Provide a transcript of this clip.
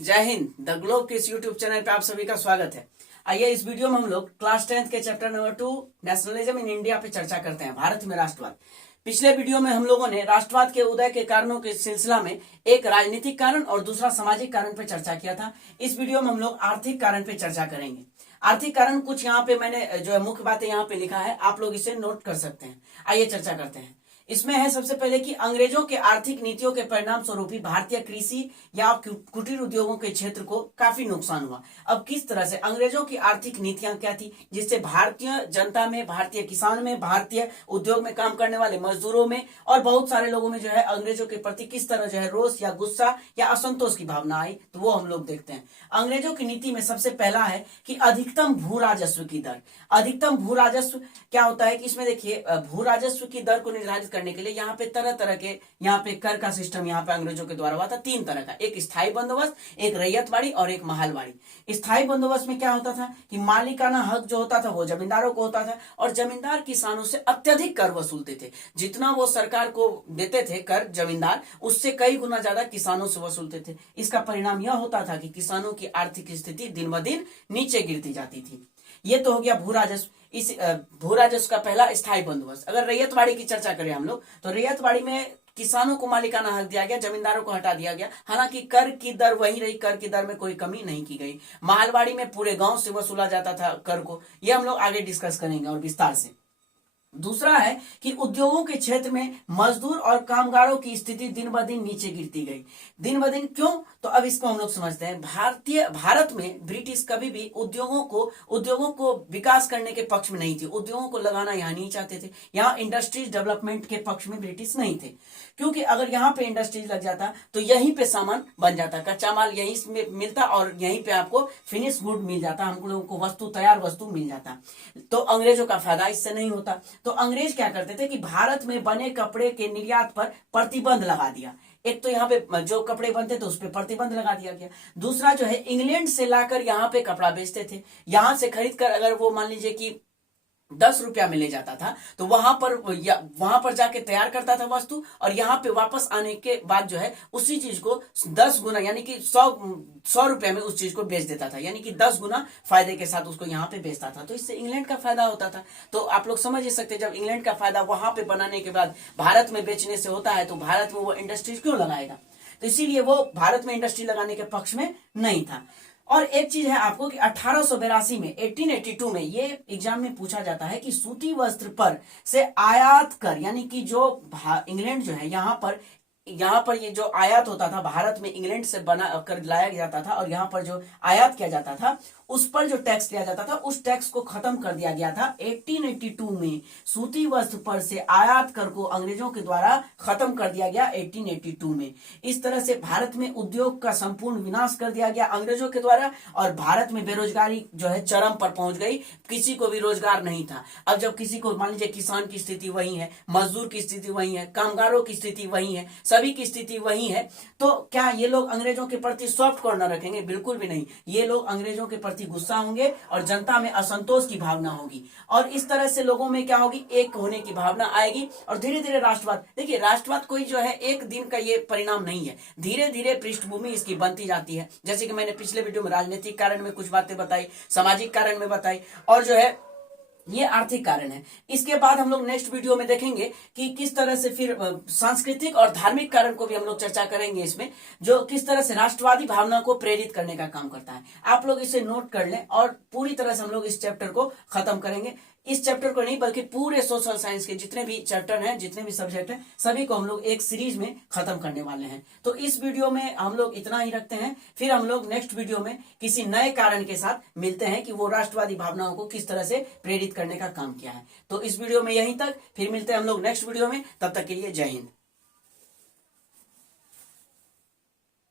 जय Hind. The globe के इस यूट्यूब चैनल पे आप सभी का स्वागत है। आइए इस वीडियो में हम लोग क्लास 10th के chapter number 2 nationalism in India पे चर्चा करते हैं, भारत में राष्ट्रवाद। पिछले वीडियो में हम लोगों ने राष्ट्रवाद के उदय के कारणों के सिलसिला में एक राजनीतिक कारण और दूसरा सामाजिक कारण पे चर्चा किया था। इस वीडियो में हम लोग आर्थिक कारण पे चर्चा करेंगे। आर्थिक कारण कुछ यहाँ पे मैंने जो है मुख्य बातें यहाँ पे लिखा है, आप लोग इसे नोट कर सकते हैं। आइए चर्चा करते हैं। इसमें है सबसे पहले कि अंग्रेजों के आर्थिक नीतियों के परिणाम स्वरूप भारतीय कृषि या कुटीर उद्योगों के क्षेत्र को काफी नुकसान हुआ। अब किस तरह से अंग्रेजों की आर्थिक नीतियां क्या थी, जिससे भारतीय जनता में, भारतीय किसान में, भारतीय उद्योग में काम करने वाले मजदूरों में और बहुत सारे लोगों में जो है अंग्रेजों के प्रति किस तरह जो है रोष या गुस्सा या असंतोष की भावना आई, तो वो हम लोग देखते हैं। अंग्रेजों की नीति में सबसे पहला है कि अधिकतम भू राजस्व की दर। अधिकतम भू राजस्व क्या होता है कि इसमें देखिए भू राजस्व की दर को निर्धारित करने के लिए यहाँ पे तरह तरह के यहाँ पे कर का सिस्टम यहाँ पे अंग्रेजों के द्वारा हुआ था। तीन तरह का, एक स्थायी बंदोबस्त, एक रैयतवाड़ी और एक महालवाड़ी। स्थायी बंदोबस्त में क्या होता था कि मालिकाना हक जो होता था वो जमींदारों को होता था और जमींदार किसानों से अत्यधिक कर वसूलते थे। जितना वो सरकार को देते थे कर जमींदार, उससे कई गुना ज्यादा किसानों से वसूलते थे। इसका परिणाम यह होता था कि किसानों की आर्थिक स्थिति दिन ब दिन नीचे गिरती जाती थी। ये तो हो गया भू राजस्व। इस भू राजस्व का पहला स्थायी बंदोबस्त। अगर रैयतवाड़ी की चर्चा करें हम लोग, तो रैयतवाड़ी में किसानों को मालिकाना हक दिया गया, जमींदारों को हटा दिया गया। हालांकि कर की दर वही रही, कर की दर में कोई कमी नहीं की गई। महलवाड़ी में पूरे गांव से वसूला जाता था कर को। यह हम लोग आगे डिस्कस करेंगे और विस्तार से। दूसरा है कि उद्योगों के क्षेत्र में मजदूर और कामगारों की स्थिति दिन ब दिन नीचे गिरती गई। दिन ब दिन क्यों, तो अब इसको हम लोग समझते हैं। भारत में ब्रिटिश कभी भी उद्योगों को विकास करने के पक्ष में नहीं थी। उद्योगों को लगाना यहाँ नहीं चाहते थे। यहाँ इंडस्ट्रीज डेवलपमेंट के पक्ष में ब्रिटिश नहीं थे, क्योंकि अगर यहाँ पे इंडस्ट्रीज लग जाता तो यहीं पे सामान बन जाता, कच्चा माल यहीं से मिलता और यहीं पे आपको फिनिश गुड मिल जाता, हम लोगों को तैयार वस्तु मिल जाता। तो अंग्रेजों का फायदा इससे नहीं होता। तो अंग्रेज क्या करते थे कि भारत में बने कपड़े के निर्यात पर प्रतिबंध लगा दिया। एक तो यहाँ पे जो कपड़े बनते थे उस पर प्रतिबंध लगा दिया गया। दूसरा जो है इंग्लैंड से लाकर यहाँ पे कपड़ा बेचते थे। यहाँ से खरीद कर अगर वो मान लीजिए कि 10 रुपया में ले जाता था, तो वहां पर जाके तैयार करता था वस्तु और यहाँ पे वापस आने के बाद जो है उसी चीज को 10 गुना यानी कि 100 रुपया में उस चीज को बेच देता था, यानी कि 10 गुना फायदे के साथ उसको यहाँ पे बेचता था। तो इससे इंग्लैंड का फायदा होता था। तो आप लोग समझ ही सकते, जब इंग्लैंड का फायदा वहां पे बनाने के बाद भारत में बेचने से होता है, तो भारत में वो इंडस्ट्रीज क्यों लगाएगा। तो इसीलिए वो भारत में इंडस्ट्री लगाने के पक्ष में नहीं था। और एक चीज है आपको कि 1882 में 1882 में ये एग्जाम में पूछा जाता है कि सूती वस्त्र पर से आयात कर, यानी कि जो इंग्लैंड जो है यहाँ पर ये जो आयात होता था, भारत में इंग्लैंड से बना कर लाया जाता था और यहाँ पर जो आयात किया जाता था उस पर जो टैक्स लिया जाता था, उस टैक्स को खत्म कर दिया गया था 1882 में। सूती वस्त्र पर से आयात कर को अंग्रेजों के द्वारा खत्म कर दिया गया 1882 में। इस तरह से भारत में उद्योग का संपूर्ण विनाश कर दिया गया अंग्रेजों के द्वारा और भारत में बेरोजगारी जो है चरम पर पहुंच गई। किसी को भी रोजगार नहीं था। अब जब किसी को मान लीजिए किसान की स्थिति वही है, मजदूर की स्थिति वही है, कामगारों की स्थिति वही है, सभी की स्थिति वही है, तो क्या ये लोग अंग्रेजों के प्रति सॉफ्ट कॉर्नर रखेंगे? बिल्कुल भी नहीं। ये लोग अंग्रेजों के प्रति गुस्सा होंगे और जनता में असंतोष की भावना होगी और इस तरह से लोगों में क्या होगी, एक होने की भावना आएगी और धीरे धीरे राष्ट्रवाद, देखिए राष्ट्रवाद कोई जो है एक दिन का ये परिणाम नहीं है, धीरे धीरे पृष्ठभूमि इसकी बनती जाती है। जैसे कि मैंने पिछले वीडियो में राजनीतिक कारण में कुछ बातें बताई, सामाजिक कारण में बताई और जो है ये आर्थिक कारण है। इसके बाद हम लोग नेक्स्ट वीडियो में देखेंगे कि किस तरह से फिर सांस्कृतिक और धार्मिक कारण को भी हम लोग चर्चा करेंगे इसमें, जो किस तरह से राष्ट्रवादी भावना को प्रेरित करने का काम करता है। आप लोग इसे नोट कर लें और पूरी तरह से हम लोग इस चैप्टर को खत्म करेंगे। इस चैप्टर को नहीं बल्कि पूरे सोशल साइंस के जितने भी चैप्टर हैं, जितने भी सब्जेक्ट हैं, सभी को हम लोग एक सीरीज में खत्म करने वाले हैं। तो इस वीडियो में हम लोग इतना ही रखते हैं। फिर हम लोग नेक्स्ट वीडियो में किसी नए कारण के साथ मिलते हैं कि वो राष्ट्रवादी भावनाओं को किस तरह से प्रेरित करने का काम किया है। तो इस वीडियो में यहीं तक, फिर मिलते हैं हम लोग नेक्स्ट वीडियो में। तब तक के लिए जय हिंद।